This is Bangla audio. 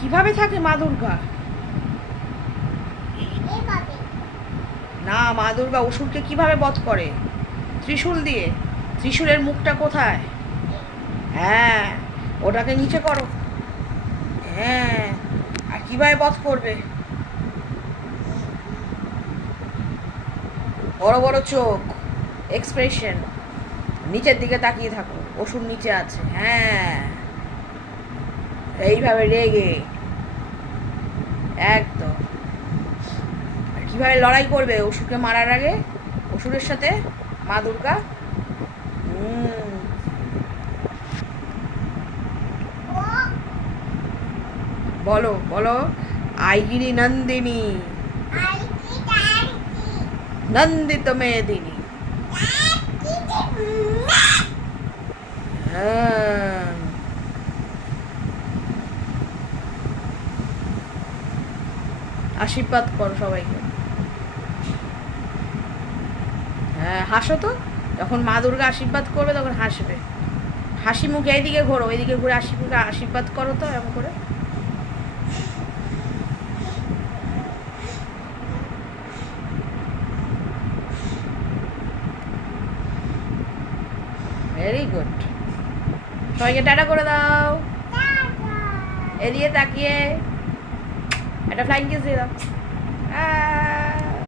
কিভাবে থাকে মা দুর্গা? না, মা দুর্গা অসুরকে কিভাবে বধ করে? ত্রিশূল দিয়ে। ত্রিশূলের মুখটা কোথায়? হ্যাঁ, ওটাকে নিচে করো। হ্যাঁ, আর কিভাবে বধ করবে? বড় বড় চোখ, এক্সপ্রেশন, নিচের দিকে তাকিয়ে থাকো, অসুর নিচে আছে। হ্যাঁ, এইভাবে রেগে একদম। আর কিভাবে লড়াই করবে অসুরকে মারার আগে, অসুরের সাথে মা দুর্গা? বলো বলো। আইগিরি নন্দিনী, নন্দিত মেদিনী। হ্যাঁ, আশীর্বাদ করো সবাইকে। হ্যাঁ, হাসো তো। যখন মা দুর্গা আশীর্বাদ করবে তখন হাসবে। হাসি মুখে এইদিকে ঘোরো, এইদিকে ঘুরে হাসি মুখে আশীর্বাদ করো তো, এমন করে। Very good. সবাইকে টাটা করে দাও। এদিকে তাকিয়ে একটা ফ্লাইং কিস দিয়ে দাও।